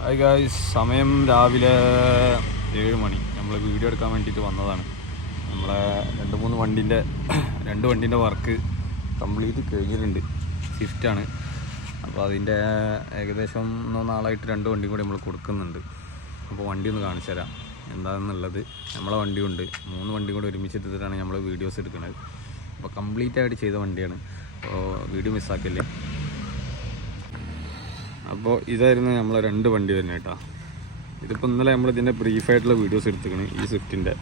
Hi സമയം രാവിലെ ഏഴ് മണി. നമ്മൾ വീഡിയോ എടുക്കാൻ വേണ്ടിയിട്ട് വന്നതാണ്. നമ്മളെ രണ്ട് മൂന്ന് വണ്ടിന്റെ രണ്ട് വണ്ടിന്റെ വർക്ക് കംപ്ലീറ്റ് കഴിഞ്ഞിട്ടുണ്ട്. സ്വിഫ്റ്റാണ് അപ്പോൾ അതിന്റെ ഏകദേശം ഒന്നോ നാളായിട്ട് രണ്ട് വണ്ടി കൂടി നമ്മൾ കൊടുക്കുന്നുണ്ട്. അപ്പോൾ വണ്ടി ഒന്ന് കാണിച്ചു തരാം. എന്താണെന്നുള്ളത് നമ്മളെ വണ്ടിയുണ്ട്. മൂന്ന് വണ്ടി കൂടി ഒരുമിച്ചിട്ടിട്ടാണ് നമ്മൾ വീഡിയോസ് എടുക്കുന്നത്. അപ്പോൾ കംപ്ലീറ്റ് ആയിട്ട് ചെയ്ത വണ്ടിയാണ്. അപ്പോൾ വീഡിയോ മിസ്സാക്കല്ലേ അപ്പോൾ ഇതായിരുന്നു നമ്മളെ രണ്ട് വണ്ടി തന്നെ കേട്ടോ. ഇതിപ്പോൾ ഇന്നലെ നമ്മൾ ഇതിന്റെ ബ്രീഫായിട്ടുള്ള വീഡിയോസ് എടുത്തിക്കണ് ഈ സ്വിഫ്റ്റിന്റെ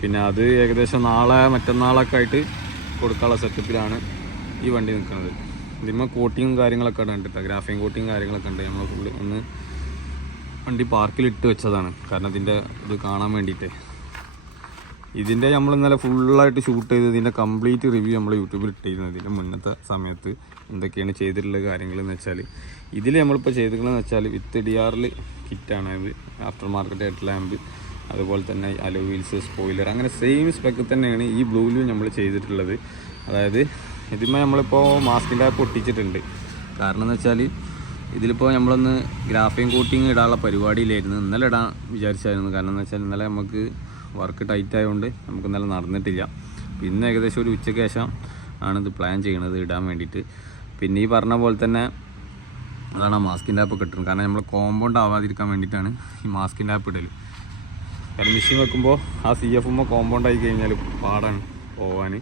പിന്നെ അത് ഏകദേശം നാളെ മറ്റന്നാളൊക്കെ ആയിട്ട് കൊടുക്കാനുള്ള സെറ്റപ്പിലാണ് ഈ വണ്ടി നിൽക്കുന്നത്. ഇതിന്മേ കോട്ടിങ്ങും കാര്യങ്ങളൊക്കെ ഉണ്ട് കേട്ടോ ഗ്രാഫിയും കോട്ടിങ് കാര്യങ്ങളൊക്കെ ഉണ്ട്. നമ്മൾ ഫുള്ള് ഒന്ന് വണ്ടി പാർക്കിൽ ഇട്ട് വെച്ചതാണ്. കാരണം ഇതിന്റെ ഇത് കാണാൻ വേണ്ടിയിട്ട്. ഇതിന്റെ നമ്മൾ ഇന്നലെ ഫുള്ളായിട്ട് ഷൂട്ട് ചെയ്ത് ഇതിന്റെ കംപ്ലീറ്റ് റിവ്യൂ നമ്മൾ യൂട്യൂബിൽ ഇട്ടിരുന്നത് ഇതിന്റെ മുന്നത്തെ സമയത്ത് എന്തൊക്കെയാണ് ചെയ്തിട്ടുള്ള കാര്യങ്ങൾ എന്ന് വെച്ചാൽ ഇതിൽ നമ്മളിപ്പോൾ ചെയ്തിരിക്കണമെന്ന് വെച്ചാൽ വിത്ത് ഡി ആറിൽ കിറ്റാണ് അത് ആഫ്റ്റർ മാർക്കറ്റ് ഹെഡ് ലാമ്പ് അതുപോലെ തന്നെ അലോ വീൽസ് സ്പോയിലർ അങ്ങനെ സെയിം സ്പെക്ക് തന്നെയാണ് ഈ ബ്ലൂവിലും നമ്മൾ ചെയ്തിട്ടുള്ളത്. അതായത് ഇതിന്മേ നമ്മളിപ്പോൾ മാസ്കിന്റെ ആ പൊട്ടിച്ചിട്ടുണ്ട്. കാരണം എന്ന് വെച്ചാൽ ഇതിലിപ്പോൾ നമ്മളൊന്ന് ഗ്രാഫിയം കോട്ടിങ് ഇടാനുള്ള പരിപാടിയിലായിരുന്നു. ഇന്നലെ ഇടാൻ വിചാരിച്ചായിരുന്നു. കാരണം എന്ന് വെച്ചാൽ ഇന്നലെ നമുക്ക് വർക്ക് ടൈറ്റ് ആയതുകൊണ്ട് നമുക്ക് ഇന്നലെ നടന്നിട്ടില്ല. പിന്നെ ഏകദേശം ഒരു ഉച്ചയ്ക്ക് ശേഷം ആണ് ഇത് പ്ലാൻ ചെയ്യണത് ഇടാൻ വേണ്ടിയിട്ട്. പിന്നെ ഈ പറഞ്ഞ പോലെ തന്നെ അതാണ് മാസ്കിന്റെ ആപ്പ് കിട്ടുന്നത്. കാരണം നമ്മൾ കോമ്പൗണ്ട് ആവാതിരിക്കാൻ വേണ്ടിയിട്ടാണ് ഈ മാസ്കിന്റെ ആപ്പ് ഇടൽ കാരണം മെഷീൻ വെക്കുമ്പോൾ ആ സി എഫ് എമ്മോ കോമ്പൗണ്ട് ആയി കഴിഞ്ഞാൽ പാടാണ് പോവാൻ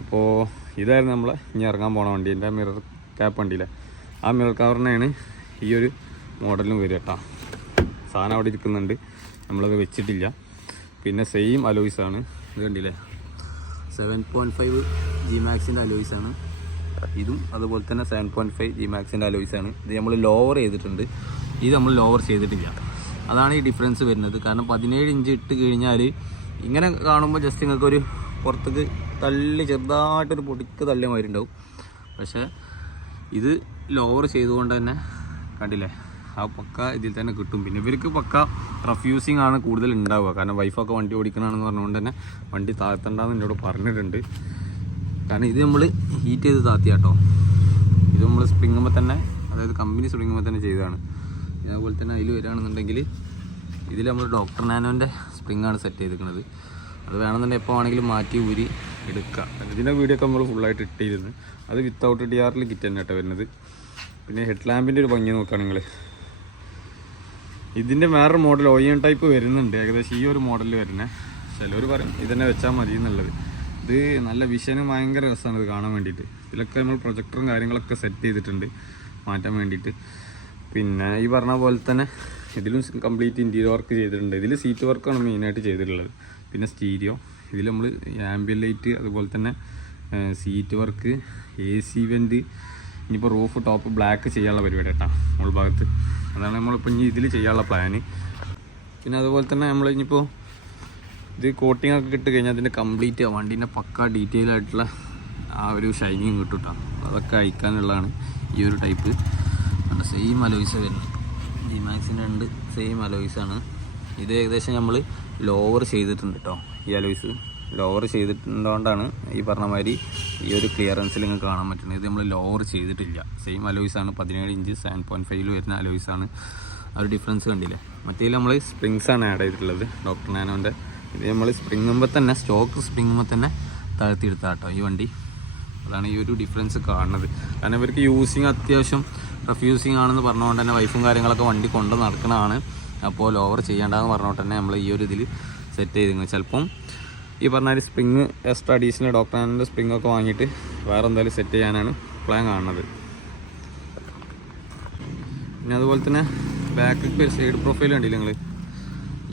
അപ്പോൾ ഇതായിരുന്നു നമ്മളെ ഇനി ഇറങ്ങാൻ പോണ വണ്ടി. എന്റെ മിറർ ക്യാപ്പ് വണ്ടിയിലെ. ആ മിറർ കവറിനാണ് ഈ ഒരു മോഡലും വരിക കേട്ടോ സാധനം അവിടെ ഇരിക്കുന്നുണ്ട്. നമ്മളത് വെച്ചിട്ടില്ല. പിന്നെ സെയിം അലോയ്സ് ആണ്. ഇത് കണ്ടില്ലേ? സെവൻ പോയിന്റ് ഫൈവ് ജി മാക്സിന്റെ അലോയ്സ് ആണ്. ഇതും അതുപോലെ തന്നെ സെവൻ പോയിന്റ് ഫൈവ് ജി മാക്സിന്റെ അലോയ്സ് ആണ്. ഇത് നമ്മൾ ലോവർ ചെയ്തിട്ടുണ്ട്. ഇത് നമ്മൾ ലോവർ ചെയ്തിട്ടില്ല. അതാണ് ഈ ഡിഫറൻസ് വരുന്നത്. കാരണം പതിനേഴ് ഇഞ്ച് ഇട്ട് കഴിഞ്ഞാൽ ഇങ്ങനെ കാണുമ്പോൾ ജസ്റ്റ് നിങ്ങൾക്ക് ഒരു പുറത്തേക്ക് തള്ളി ചെറുതായിട്ടൊരു പൊടിക്ക് തള്ളിയ മാതിരി ഉണ്ടാവും പക്ഷേ ഇത് ലോവർ ചെയ്തുകൊണ്ട് തന്നെ കണ്ടില്ലേ? ആ പക്ക ഇതിൽ തന്നെ കിട്ടും. പിന്നെ ഇവർക്ക് പക്ക റഫ്യൂസിങ് ആണ് കൂടുതൽ ഉണ്ടാവുക. കാരണം വൈഫൊക്കെ വണ്ടി ഓടിക്കണമെന്ന് പറഞ്ഞുകൊണ്ട് തന്നെ വണ്ടി താഴ്ത്തണ്ടെന്ന് എന്നോട് പറഞ്ഞിട്ടുണ്ട്. കാരണം ഇത് നമ്മൾ ഹീറ്റ് ചെയ്ത് താത്തി കേട്ടോ ഇത് നമ്മൾ സ്പ്രിങ്ങുമ്പോൾ തന്നെ അതായത് കമ്പനി സ്പ്രിങ്ങുമ്പോൾ തന്നെ ചെയ്തതാണ്. അതുപോലെ തന്നെ അതിൽ വരികയാണെന്നുണ്ടെങ്കിൽ ഇതിൽ നമ്മൾ ഡോക്ടർ നാനോന്റെ സ്പ്രിങ്ങാണ് സെറ്റ് ചെയ്തിരിക്കുന്നത് അത് വേണമെന്നുണ്ടെങ്കിൽ എപ്പോൾ ആണെങ്കിലും മാറ്റി ഊരി എടുക്കുക ഇതിന്റെ വീഡിയോ ഒക്കെ നമ്മൾ ഫുള്ളായിട്ട് ഇട്ടിരുന്നു. അത് വിത്തൗട്ട് ഡി ആറിൽ കിറ്റ് തന്നെ കേട്ടോ വരുന്നത്. പിന്നെ ഹെഡ് ലാമ്പിന്റെ ഒരു ഭംഗി നോക്കുകയാണെങ്കിൽ ഇതിന്റെ വേറൊരു മോഡൽ ഒയൻ ടൈപ്പ് വരുന്നുണ്ട്. ഏകദേശം ഈ ഒരു മോഡലിൽ വരുന്നത് ചിലവർ പറയും ഇതന്നെ വെച്ചാൽ മതി എന്നുള്ളത്. ഇത് നല്ല വിഷനും ഭയങ്കര രസമാണ് ഇത് കാണാൻ വേണ്ടിയിട്ട് ഇതിലൊക്കെ നമ്മൾ പ്രൊജക്ടറും കാര്യങ്ങളൊക്കെ സെറ്റ് ചെയ്തിട്ടുണ്ട് മാറ്റാൻ വേണ്ടിയിട്ട് പിന്നെ ഈ പറഞ്ഞ പോലെ തന്നെ ഇതിലും കംപ്ലീറ്റ് ഇന്റീരിയർ വർക്ക് ചെയ്തിട്ടുണ്ട്. ഇതിൽ സീറ്റ് വർക്കാണ് മെയിനായിട്ട് ചെയ്തിട്ടുള്ളത്. പിന്നെ സ്റ്റീരിയോ ഇതിൽ നമ്മൾ ആംബിയൻ ലൈറ്റ് അതുപോലെ തന്നെ seat work A C vent ഇനിയിപ്പോൾ റൂഫ് ടോപ്പ് ബ്ലാക്ക് ചെയ്യാനുള്ള പരിപാടി കേട്ടോ ഉൾഭാഗത്ത് അതാണ് നമ്മളിപ്പോൾ ഇനി ഇതിൽ ചെയ്യാനുള്ള പ്ലാന് പിന്നെ അതുപോലെ തന്നെ നമ്മൾ ഇനിയിപ്പോൾ ഇത് കോട്ടിംഗ് ഒക്കെ കിട്ടി കഴിഞ്ഞാൽ അതിന്റെ കംപ്ലീറ്റ് വണ്ടീന്റെ പക്ക ഡീറ്റെയിൽ ആയിട്ടുള്ള ആ ഒരു ഷൈനിങ് കിട്ടും അതൊക്കെ അയക്കാനുള്ളതാണ് ഈ ഒരു ടൈപ്പ് സെയിം അലോയിസ് വരുന്നത് ജി മാക്സിന്റെ ഉണ്ട് സെയിം അലോയിസ് ആണ്. ഇത് ഏകദേശം നമ്മൾ ലോവർ ചെയ്തിട്ടുണ്ട് കേട്ടോ ഈ അലോയ്സ് ലോവർ ചെയ്തിട്ടുള്ളതുകൊണ്ടാണ് ഈ പറഞ്ഞ മാതിരി ഈ ഒരു ക്ലിയറൻസിൽ നിങ്ങൾക്ക് കാണാൻ പറ്റുന്നത്. ഇത് നമ്മൾ ലോവർ ചെയ്തിട്ടില്ല. സെയിം അലോയിസ് ആണ്. പതിനേഴ് ഇഞ്ച് സെവൻ പോയിന്റ് ഫൈവിൽ വരുന്ന അലോയിസ് ആ ഒരു ഡിഫറൻസ് കണ്ടില്ലേ? മറ്റേ നമ്മൾ സ്പ്രിങ്സ് ആണ് ആഡ് ചെയ്തിട്ടുള്ളത്. ഡോക്ടർ നാനോന്റെ ഇത് നമ്മൾ സ്പ്രിങ്ങുമ്പോൾ തന്നെ സ്റ്റോക്ക് സ്പ്രിങ്ങുമ്പോൾ തന്നെ താഴ്ത്തിയെടുത്ത കേട്ടോ ഈ വണ്ടി. അതാണ് ഈ ഒരു ഡിഫറൻസ് കാണുന്നത്. കാരണം ഇവർക്ക് യൂസിങ് അത്യാവശ്യം റഫ് യൂസിങ് ആണെന്ന് പറഞ്ഞുകൊണ്ട് തന്നെ വൈഫും കാര്യങ്ങളൊക്കെ വണ്ടി കൊണ്ട് നടക്കണതാണ്. അപ്പോൾ ലോവർ ചെയ്യേണ്ടതെന്ന് പറഞ്ഞുകൊണ്ട് തന്നെ നമ്മൾ ഈ ഒരു ഇതിൽ സെറ്റ് ചെയ്തിരുന്നു ചിലപ്പം ഈ പറഞ്ഞ ഒരു സ്പ്രിങ് എക്സ്ട്രാ അഡീഷണൽ ഡോക്ടറിന്റെ സ്പ്രിങ് ഒക്കെ വാങ്ങിയിട്ട് വേറെ എന്തായാലും സെറ്റ് ചെയ്യാനാണ് പ്ലാൻ കാണുന്നത്. പിന്നെ അതുപോലെ തന്നെ ബാക്ക് സൈഡ് പ്രൊഫൈൽ കണ്ടില്ല നിങ്ങൾ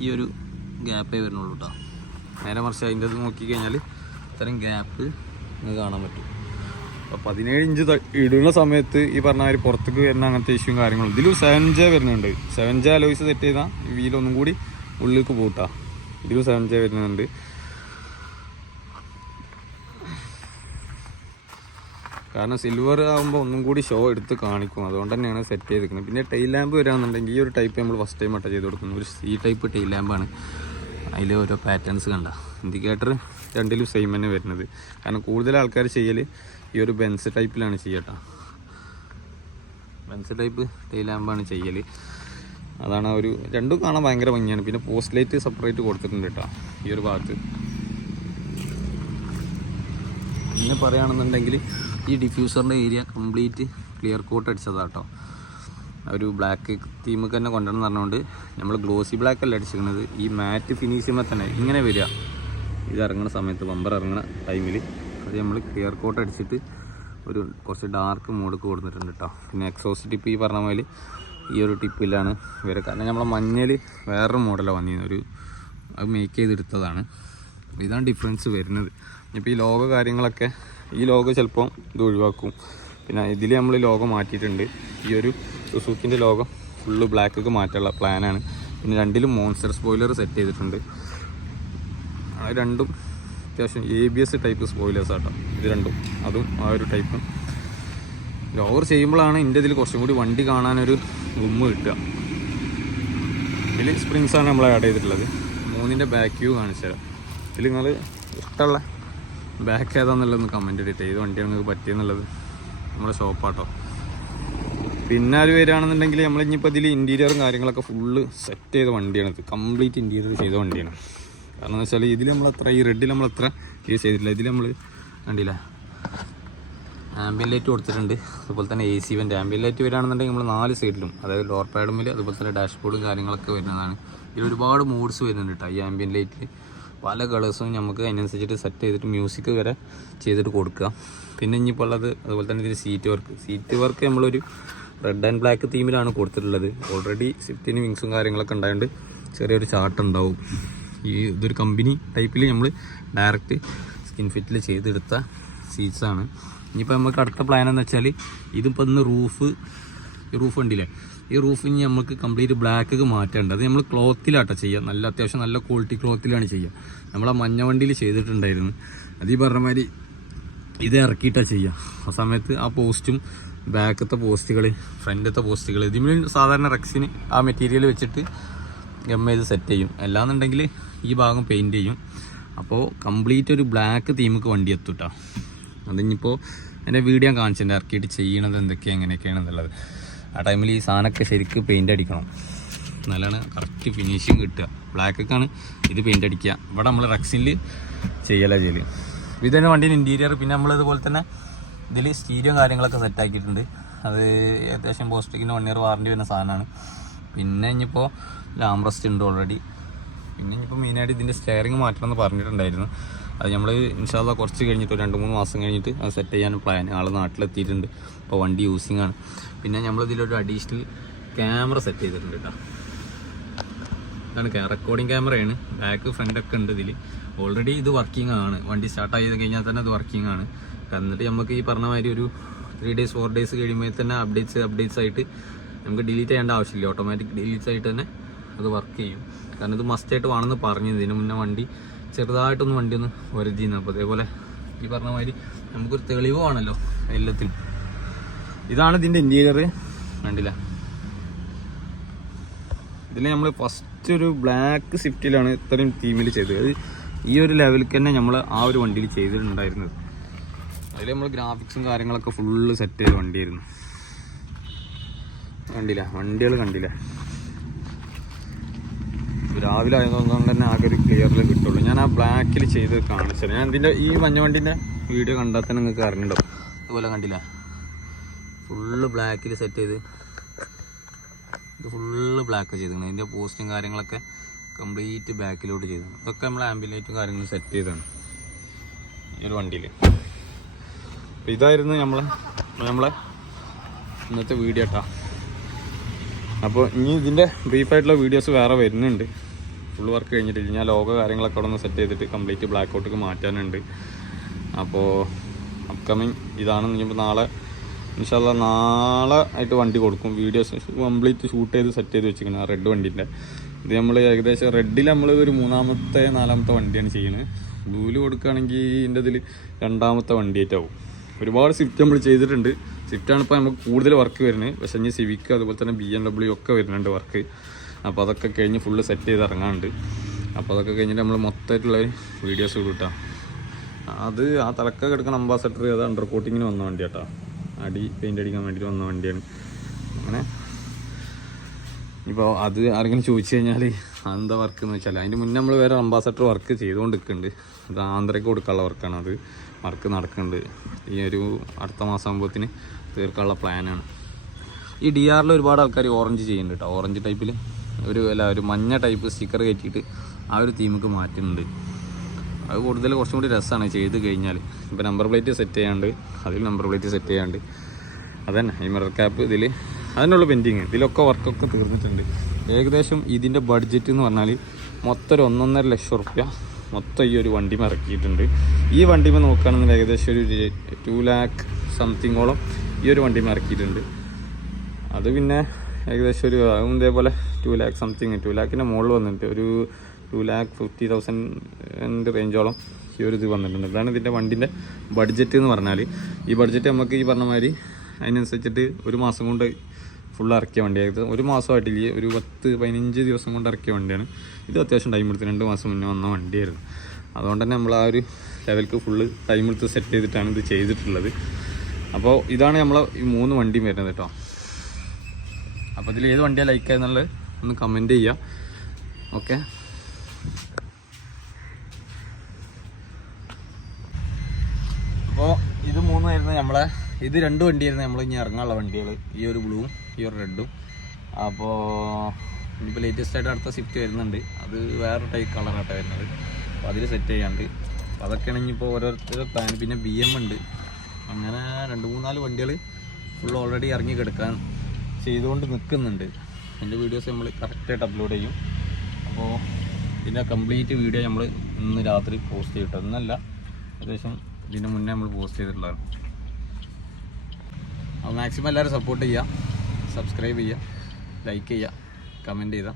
ഈ ഒരു ഗ്യാപ്പേ വരുന്നുള്ളൂ കേട്ടോ നേരെ മറിച്ച് അതിന്റെ ഇത് നോക്കിക്കഴിഞ്ഞാൽ ഇത്തരം ഗ്യാപ്പ് നിങ്ങൾക്ക് കാണാൻ പറ്റും. അപ്പോൾ പതിനേഴ് ഇഞ്ച് ഇടുന്ന സമയത്ത് ഈ പറഞ്ഞ മാതിരി പുറത്തേക്ക് വരുന്ന അങ്ങനത്തെ ഇഷ്യൂവും കാര്യങ്ങളും. ഇതിലും സെവൻ ജെ വരുന്നുണ്ട്. സെവൻ ജെ അലോയ്സ് സെറ്റ് ചെയ്താൽ വീലൊന്നും കൂടി ഉള്ളിലേക്ക് പോട്ടാ ഇതിലും സെവൻ ജെ വരുന്നുണ്ട്. കാരണം സിൽവർ ആകുമ്പോൾ ഒന്നും കൂടി ഷോ എടുത്ത് കാണിക്കും. അതുകൊണ്ട് തന്നെയാണ് സെറ്റ് ചെയ്തിരിക്കുന്നത്. പിന്നെ ടൈൽ ലാമ്പ് വരാമെന്നുണ്ടെങ്കിൽ ഈ ഒരു ടൈപ്പ് നമ്മൾ ഫസ്റ്റ് ടൈം അട്ട ചെയ്ത് കൊടുക്കുന്നത് ഒരു സി ടൈപ്പ് ടൈൽ ലാമ്പാണ് അതിൽ ഓരോ പാറ്റേൺസ് കണ്ട. ഇൻഡിക്കേറ്റർ രണ്ടിലും സെയിം തന്നെ വരുന്നത്. കാരണം കൂടുതൽ ആൾക്കാർ ചെയ്യൽ ഈ ഒരു ബെൻസ് ടൈപ്പിലാണ് ചെയ്യട്ടോ ബെൻസ് ടൈപ്പ് ടൈൽ ലാമ്പാണ് ചെയ്യൽ അതാണ് ഒരു രണ്ടും കാണാൻ ഭയങ്കര ഭംഗിയാണ്. പിന്നെ പോസ്റ്റ് ലൈറ്റ് സെപ്പറേറ്റ് കൊടുത്തിട്ടുണ്ട് കേട്ടോ ഈ ഒരു ഭാഗത്ത്. പിന്നെ പറയുകയാണെന്നുണ്ടെങ്കിൽ ഈ ഡിഫ്യൂസറിന്റെ ഏരിയ കംപ്ലീറ്റ് ക്ലിയർ കോട്ട് അടിച്ചതാണ് കേട്ടോ ഒരു ബ്ലാക്ക് തീമൊക്കെ തന്നെ കൊണ്ടുവരണം പറഞ്ഞുകൊണ്ട് നമ്മൾ ഗ്ലോസി ബ്ലാക്ക് അല്ല അടിച്ചിരിക്കുന്നത്? ഈ മാറ്റ് ഫിനിഷ് ചെയ്യുമ്പോൾ തന്നെ ഇങ്ങനെ വരിക. ഇത് ഇറങ്ങുന്ന സമയത്ത് ബമ്പർ ഇറങ്ങുന്ന ടൈമിൽ അത് നമ്മൾ ക്ലിയർ കോട്ട് അടിച്ചിട്ട് ഒരു കുറച്ച് ഡാർക്ക് മൂഡ് കൊടുത്തിട്ടുണ്ട് കേട്ടോ പിന്നെ എക്സോസ് ടിപ്പ് ഈ പറഞ്ഞ പോലെ ഈ ഒരു ടിപ്പിലാണ് വരെ കാരണം നമ്മളെ മഞ്ഞൾ വേറൊരു മോഡലാണ് വന്നിരുന്നത്. ഒരു അത് മേക്ക് ചെയ്തെടുത്തതാണ്. ഇതാണ് ഡിഫറൻസ് വരുന്നത്. ഇപ്പോൾ ഈ ലോഗോ കാര്യങ്ങളൊക്കെ ഈ ലോഗോ ചിലപ്പോൾ ഇത് ഒഴിവാക്കും. പിന്നെ ഇതിൽ നമ്മൾ ലോഗോ മാറ്റിയിട്ടുണ്ട്. ഈ ഒരു സുസൂക്കിന്റെ ലോഗോ ഫുള്ള് ബ്ലാക്കൊക്കെ മാറ്റാനുള്ള പ്ലാനാണ് പിന്നെ രണ്ടിലും മോൺസ്റ്റർ സ്പോയിലർ സെറ്റ് ചെയ്തിട്ടുണ്ട്. ആ രണ്ടും അത്യാവശ്യം A B S type spoilers ആട്ടോ. ഇത് രണ്ടും. അതും ആ ഒരു ടൈപ്പും ലോവർ ചെയ്യുമ്പോഴാണ് എന്റെ ഇതിൽ കുറച്ചും കൂടി വണ്ടി കാണാനൊരു ഗുമ്മ് കിട്ടുക. ഇതിൽ സ്പ്രിങ്സാണ് നമ്മൾ ആഡ് ചെയ്തിട്ടുള്ളത്. മൂന്നിന്റെ ബാക്ക് വ്യൂ കാണിച്ചു തരാം ഇതിൽ നിങ്ങൾ ഇഷ്ടമുള്ള ബാക്ക് ഏതാന്നുള്ളതൊന്ന് കമന്റ് ഇട്ടിട്ട് ഏത് വണ്ടിയാണ് നിങ്ങൾക്ക് പറ്റിയെന്നുള്ളത്? നമ്മുടെ ഷോപ്പാട്ടോ പിന്നെ ആര് വരികയാണെന്നുണ്ടെങ്കിൽ നമ്മൾ ഇനിയിപ്പോൾ ഇതിൽ ഇന്റീരിയറും കാര്യങ്ങളൊക്കെ ഫുള്ള് സെറ്റ് ചെയ്ത വണ്ടിയാണ് ഇത്. കംപ്ലീറ്റ് ഇന്റീരിയർ ചെയ്ത വണ്ടിയാണ്. കാരണം എന്ന് വെച്ചാൽ ഇതിൽ നമ്മൾ അത്ര ഈ റെഡിൽ നമ്മൾ അത്ര യൂസ് ചെയ്തിട്ടില്ല. ഇതിൽ നമ്മൾ കണ്ടില്ല? ആംബിയൻ ലൈറ്റ് കൊടുത്തിട്ടുണ്ട്. അതുപോലെ തന്നെ A C vent ambient light വരികയാണെന്നുണ്ടെങ്കിൽ നമ്മൾ നാല് സൈഡിലും അതായത് ലോർ പാഡുമിൽ അതുപോലെ തന്നെ ഡാഷ്ബോർഡും കാര്യങ്ങളൊക്കെ വരുന്നതാണ്. ഇതിൽ ഒരുപാട് മൂഡ്സ് വരുന്നുണ്ട് കേട്ടോ ഈ ആംബിയൻ ലൈറ്റിൽ പല കളേഴ്സും നമുക്ക് അതിനനുസരിച്ചിട്ട് സെറ്റ് ചെയ്തിട്ട് മ്യൂസിക് വരെ ചെയ്തിട്ട് കൊടുക്കുക. പിന്നെ ഇനിയിപ്പോൾ ഉള്ളത് അതുപോലെ തന്നെ ഇതിന് സീറ്റ് വർക്ക് സീറ്റ് വർക്ക് നമ്മളൊരു റെഡ് ആൻഡ് ബ്ലാക്ക് തീമിലാണ് കൊടുത്തിട്ടുള്ളത്. ഓൾറെഡി സ്വിഫ്റ്റിന് വിങ്സും കാര്യങ്ങളൊക്കെ ഉണ്ടായതുകൊണ്ട് ചെറിയൊരു ചാർട്ട് ഉണ്ടാവും. ഈ ഇതൊരു കമ്പനി ടൈപ്പിൽ നമ്മൾ ഡയറക്റ്റ് സ്കിൻ ഫിറ്റിൽ ചെയ്തെടുത്ത സീറ്റ്സാണ് ഇനിയിപ്പോൾ നമുക്ക് അടുത്ത പ്ലാൻ എന്ന് വെച്ചാൽ ഇതിപ്പോൾ ഇന്ന് റൂഫ് റൂഫ് ഉണ്ടില്ലേ ഈ റൂഫിന് നമുക്ക് കംപ്ലീറ്റ് ബ്ലാക്ക് മാറ്റേണ്ടത് നമ്മൾ ക്ലോത്തിലാട്ടോ ചെയ്യുക. നല്ല അത്യാവശ്യം നല്ല ക്വാളിറ്റി ക്ലോത്തിലാണ് ചെയ്യുക. നമ്മൾ ആ മഞ്ഞ വണ്ടിയിൽ ചെയ്തിട്ടുണ്ടായിരുന്നു. അത് ഈ പറഞ്ഞ മാതിരി ഇത് ഇറക്കിയിട്ടാണ് ചെയ്യുക. ആ സമയത്ത് ആ പോസ്റ്റും ബാക്കത്തെ പോസ്റ്റുകൾ ഫ്രണ്ടത്തെ പോസ്റ്റുകൾ ഇതിൽ സാധാരണ റെക്സിന് ആ മെറ്റീരിയൽ വെച്ചിട്ട് എം ചെയ്ത് സെറ്റ് ചെയ്യും. അല്ലാന്നുണ്ടെങ്കിൽ ഈ ഭാഗം പെയിന്റ് ചെയ്യും. അപ്പോൾ കംപ്ലീറ്റ് ഒരു ബ്ലാക്ക് തീമുക്ക് വണ്ടി എത്തും കേട്ടോ അതിനിപ്പോൾ എന്റെ വീഡിയോ കാണിച്ചിട്ടുണ്ട്. ഇറക്കിയിട്ട് ചെയ്യണത് എന്തൊക്കെയാണ് എങ്ങനെയൊക്കെയാണെന്നുള്ളത്. ആ ടൈമിൽ ഈ സാധനമൊക്കെ ശരിക്ക് പെയിന്റ് അടിക്കണം. നല്ലതാണ് കറക്റ്റ് ഫിനിഷിങ് കിട്ടുക. ബ്ലാക്കൊക്കെയാണ് ഇത് പെയിന്റ് അടിക്കുക. ഇവിടെ നമ്മൾ റെക്സിൽ ചെയ്യല ചെയ്യൽ. ഇത് തന്നെ വണ്ടീന്റെ ഇന്റീരിയർ പിന്നെ നമ്മളിതുപോലെ തന്നെ ഇതിൽ സ്റ്റീരിയോ കാര്യങ്ങളൊക്കെ സെറ്റ് ആക്കിയിട്ടുണ്ട്. അത് ഏകദേശം പോസ്റ്റിക്കിന് വൺ ഇയർ വാറണ്ടി വരുന്ന സാധനമാണ്. പിന്നെ ഇനിയിപ്പോൾ ലാംറസ്റ്റ് ഉണ്ട് ഓൾറെഡി പിന്നെ ഇനിയിപ്പോൾ മെയിനായിട്ട് ഇതിന്റെ സ്റ്റെയറിങ് മാറ്റണം എന്ന് പറഞ്ഞിട്ടുണ്ടായിരുന്നു. അത് നമ്മൾ ഇൻഷാല്ല കുറച്ച് കഴിഞ്ഞിട്ട് രണ്ട് മൂന്ന് മാസം കഴിഞ്ഞിട്ട് അത് സെറ്റ് ചെയ്യാൻ പ്ലാൻ ആൾ നാട്ടിലെത്തിയിട്ടുണ്ട്. അപ്പോൾ വണ്ടി യൂസിങ് ആണ്. പിന്നെ നമ്മൾ ഇതിലൊരു അഡീഷണൽ ക്യാമറ സെറ്റ് ചെയ്തിട്ടുണ്ട് കേട്ടോ ഇതാണ് റെക്കോർഡിംഗ് ക്യാമറയാണ് ബാക്ക് ഫ്രണ്ട് ഒക്കെ ഉണ്ട് ഇതിൽ ഓൾറെഡി ഇത് വർക്കിംഗ് ആണ്. വണ്ടി സ്റ്റാർട്ട് ചെയ്ത് കഴിഞ്ഞാൽ തന്നെ അത് വർക്കിംഗ് ആണ്. എന്നിട്ട് നമുക്ക് ഈ പറഞ്ഞ മാതിരി ഒരു ത്രീ ഡേയ്സ് ഫോർ ഡേയ്സ് കഴിയുമ്പോൾ തന്നെ അപ്ഡേറ്റ്സ് അപ്ഡേറ്റ്സ് ആയിട്ട് നമുക്ക് ഡിലീറ്റ് ചെയ്യേണ്ട ആവശ്യമില്ല. ഓട്ടോമാറ്റിക് ഡിലീറ്റ്സ് ആയിട്ട് തന്നെ അത് വർക്ക് ചെയ്യും. കാരണം ഇത് മസ്റ്റായിട്ട് വേണമെന്ന് പറഞ്ഞു. ഇതിന് മുന്നേ വണ്ടി ചെറുതായിട്ടൊന്ന് വണ്ടി ഒന്ന് വരുതിന്ന് അപ്പോൾ അതേപോലെ ഈ പറഞ്ഞ മാതിരി നമുക്കൊരു തെളിവ് ആണല്ലോ എല്ലാത്തിനും. ഇതാണ് ഇതിന്റെ ഇന്റീരിയർ കണ്ടില്ല? ഇതിൽ നമ്മൾ ഫസ്റ്റ് ഒരു ബ്ലാക്ക് സ്വിഫ്റ്റിലാണ് ഇത്രയും തീമിൽ ചെയ്തത്. അത് ഈ ഒരു ലെവലിൽ തന്നെ നമ്മൾ ആ ഒരു വണ്ടിയിൽ ചെയ്തിട്ടുണ്ടായിരുന്നത്. അതിൽ നമ്മൾ ഗ്രാഫിക്സും കാര്യങ്ങളൊക്കെ ഫുള്ള് സെറ്റ് ചെയ്ത വണ്ടിയായിരുന്നു. കണ്ടില്ല? വണ്ടികൾ കണ്ടില്ല? രാവിലെ ആയതുകൊണ്ട് തന്നെ ആകെ ഒരു ക്ലിയറിൽ കിട്ടുള്ളൂ. ഞാൻ ആ ബ്ലാക്കിൽ ചെയ്ത് കാണിച്ചത്. ഞാൻ ഇതിന്റെ ഈ മഞ്ഞ വണ്ടീന്റെ വീഡിയോ കണ്ടാൽ തന്നെ നിങ്ങൾക്ക് അറിഞ്ഞിട്ടുണ്ടോ അതുപോലെ കണ്ടില്ല? ഫുള്ള് ബ്ലാക്കിൽ സെറ്റ് ചെയ്ത്. ഇത് ഫുള്ള് ബ്ലാക്ക് ചെയ്തിട്ടുണ്ട് അതിന്റെ പോസ്റ്റും കാര്യങ്ങളൊക്കെ കംപ്ലീറ്റ് ബാക്കിലോട്ട് ചെയ്തു ഇതൊക്കെ നമ്മൾ ആംബുലൈറ്റും കാര്യങ്ങളും സെറ്റ് ചെയ്തതാണ്. ഈ ഒരു വണ്ടിയിൽ അപ്പോൾ ഇതായിരുന്നു നമ്മൾ നമ്മളെ ഇന്നത്തെ വീഡിയോ കേട്ടോ അപ്പോൾ ഇനി ഇതിന്റെ ബ്രീഫായിട്ടുള്ള വീഡിയോസ് വേറെ വരുന്നുണ്ട്. ഫുൾ വർക്ക് കഴിഞ്ഞിട്ടില്ല ഞാൻ ലോഗോ കാര്യങ്ങളൊക്കെ അവിടെ സെറ്റ് ചെയ്തിട്ട് കംപ്ലീറ്റ് ബ്ലാക്ക് ഔട്ടൊക്കെ മാറ്റാനുണ്ട്. അപ്പോൾ അപ്കമിങ് ഇതാണ്. ഇനിയിപ്പോൾ നാളെ ഇൻഷാല്ല നാളെ ആയിട്ട് വണ്ടി കൊടുക്കും. വീഡിയോസ് കംപ്ലീറ്റ് ഷൂട്ട് ചെയ്ത് സെറ്റ് ചെയ്ത് വെച്ചിരിക്കുന്നത് ആ റെഡ് വണ്ടീന്റെ ഇത് നമ്മൾ ഏകദേശം റെഡിൽ നമ്മൾ ഒരു മൂന്നാമത്തെ നാലാമത്തെ വണ്ടിയാണ് ചെയ്യുന്നത് ബ്ലൂവിൽ കൊടുക്കുകയാണെങ്കിൽ ഇതിന്റെ ഇതിൽ രണ്ടാമത്തെ വണ്ടിയായിട്ടാവും. ഒരുപാട് സ്വിഫ്റ്റ് നമ്മൾ ചെയ്തിട്ടുണ്ട്. സ്വിഫ്റ്റാണ് ഇപ്പോൾ നമുക്ക് കൂടുതൽ വർക്ക് വരുന്നത്. പക്ഷേ ഇനി സിവിക്ക് അതുപോലെ തന്നെ ബി എം ഡബ്ല്യു ഒക്കെ വരുന്നുണ്ട് വർക്ക് അപ്പോൾ അതൊക്കെ കഴിഞ്ഞ് ഫുള്ള് സെറ്റ് ചെയ്ത് ഇറങ്ങാണ്ട് അപ്പോൾ അതൊക്കെ കഴിഞ്ഞിട്ട് നമ്മൾ മൊത്തമായിട്ടുള്ള വീഡിയോസ് കിട്ടാം അത് ആ തലക്ക എടുക്കുന്ന അംബാസഡർ അത് അണ്ടർ കോട്ടിങ്ങിന് വന്ന വണ്ടി കേട്ടോ അടി പെയിന്റ് അടിക്കാൻ വേണ്ടിയിട്ട് വന്ന വണ്ടിയാണ്. അങ്ങനെ. ഇപ്പോൾ അത് ആരെങ്കിലും ചോദിച്ചു കഴിഞ്ഞാൽ അതെന്താ വർക്ക് എന്ന് വെച്ചാൽ അതിന്റെ മുന്നേ നമ്മൾ വേറെ അംബാസഡർ വർക്ക് ചെയ്തുകൊണ്ട് നിൽക്കുന്നുണ്ട് അത് ആന്ധ്രയ്ക്ക് കൊടുക്കാനുള്ള വർക്കാണ് അത്. വർക്ക് നടക്കുന്നുണ്ട്. ഈ ഒരു അടുത്ത മാസം ആകുമ്പോഴത്തിന് തീർക്കാനുള്ള പ്ലാനാണ് ഈ ഡി ആറിൽ ഒരുപാട് ആൾക്കാർ ഓറഞ്ച് ചെയ്യുന്നുണ്ട് കേട്ടോ ഓറഞ്ച് ടൈപ്പിൽ ഒരു അല്ല ഒരു മഞ്ഞ ടൈപ്പ് സ്റ്റിക്കർ കയറ്റിയിട്ട് ആ ഒരു തീമുക്ക് മാറ്റുന്നുണ്ട്. അത് കൂടുതൽ കുറച്ചും കൂടി രസമാണ് ചെയ്ത് കഴിഞ്ഞാൽ ഇപ്പോൾ നമ്പർ പ്ലേറ്റ് സെറ്റ് ചെയ്യാണ്ട് അതിൽ നമ്പർ പ്ലേറ്റ് സെറ്റ് ചെയ്യാണ്ട്. അതന്നെ ഈ മിറർ ക്യാപ്പ് ഇതിൽ അതിനുള്ള പെൻഡിങ് ഇതിലൊക്കെ വർക്കൊക്കെ തീർന്നിട്ടുണ്ട്. ഏകദേശം ഇതിന്റെ ബഡ്ജറ്റ് എന്ന് പറഞ്ഞാൽ മൊത്തം ഒരു ഒന്നൊന്നര ലക്ഷം റുപ്യ മൊത്തം ഈ ഒരു വണ്ടി ഇറക്കിയിട്ടുണ്ട്. ഈ വണ്ടിമ നോക്കുകയാണെന്നുണ്ടെങ്കിൽ ഏകദേശം ഒരു ടു ലാക്ക് സംതിങ്ങോളം ഈ ഒരു വണ്ടിമ ഇറക്കിയിട്ടുണ്ട്. അത് പിന്നെ ഏകദേശം ഒരു അതും ഇതേപോലെ ടു ലാക്ക് സംതിങ് ടു ലാക്കിന്റെ മുകളിൽ വന്നിട്ട് ഒരു ടു ലാക്ക് ഫിഫ്റ്റി തൗസൻഡ് റേഞ്ചോളം ഈ ഒരു ഇത് വന്നിട്ടുണ്ട്. ഇതാണ് ഇതിന്റെ വണ്ടിന്റെ ബഡ്ജറ്റ് എന്ന് പറഞ്ഞാൽ ഈ ബഡ്ജറ്റ് നമുക്ക് ഈ പറഞ്ഞ മാതിരി അതിനനുസരിച്ചിട്ട് ഒരു മാസം കൊണ്ട് ഫുൾ ഇറക്കിയ വണ്ടിയായത് ഒരു മാസമായിട്ടില്ല ഒരു പത്ത് പതിനഞ്ച് ദിവസം കൊണ്ട് ഇറക്കിയ വണ്ടിയാണ്. ഇത് അത്യാവശ്യം ടൈം എടുത്ത് രണ്ട് മാസം മുന്നേ വന്ന വണ്ടിയായിരുന്നു. അതുകൊണ്ട് തന്നെ നമ്മൾ ആ ഒരു ലെവൽക്ക് ഫുള്ള് ടൈം എടുത്ത് സെറ്റ് ചെയ്തിട്ടാണ് ഇത് ചെയ്തിട്ടുള്ളത്. അപ്പോൾ ഇതാണ് നമ്മൾ ഈ മൂന്ന് വണ്ടിയും വരുന്നത് കേട്ടോ. അപ്പോൾ ഇതിൽ ഏത് വണ്ടിയാണ് ലൈക്ക് എന്നുള്ളത് ഒന്ന് കമന്റ് ചെയ്യുക ഓക്കെ അപ്പോൾ ഇത് മൂന്നായിരുന്നു നമ്മളെ ഇത് രണ്ട് വണ്ടിയായിരുന്നു നമ്മൾ ഇനി ഇറങ്ങാനുള്ള വണ്ടികൾ ഈ ഒരു ബ്ലൂവും ഈ ഒരു റെഡും അപ്പോൾ ഇനിയിപ്പോൾ ലേറ്റസ്റ്റ് ആയിട്ട് അടുത്ത സ്വിഫ്റ്റ് വരുന്നുണ്ട്. അത് വേറെ ടൈപ്പ് കളറാട്ടെ വരുന്നത്. അപ്പോൾ അതിൽ സെറ്റ് ചെയ്യാണ്ട്. അപ്പോൾ അതൊക്കെയാണ് ഇനിയിപ്പോൾ ഓരോരുത്തരുടെ പ്ലാൻ പിന്നെ ബി എം ഉണ്ട്. അങ്ങനെ രണ്ട് മൂന്നാൽ വണ്ടികൾ ഫുൾ ഓൾറെഡി ഇറങ്ങി കിടക്കാൻ ചെയ്തുകൊണ്ട് നിൽക്കുന്നുണ്ട് എന്റെ വീഡിയോസ് നമ്മൾ കറക്റ്റായിട്ട് അപ്ലോഡ് ചെയ്യും. അപ്പോൾ ഇതിന്റെ കംപ്ലീറ്റ് വീഡിയോ നമ്മൾ ഇന്ന് രാത്രി പോസ്റ്റ് ചെയ്തിട്ട് ഇന്നല്ല ഏകദേശം ഇതിന് മുന്നേ നമ്മൾ പോസ്റ്റ് ചെയ്തിട്ടുള്ളതാണ്. അപ്പോൾ മാക്സിമം എല്ലാവരും സപ്പോർട്ട് ചെയ്യുക സബ്സ്ക്രൈബ് ചെയ്യുക ലൈക്ക് ചെയ്യുക കമന്റ് ചെയ്യുക.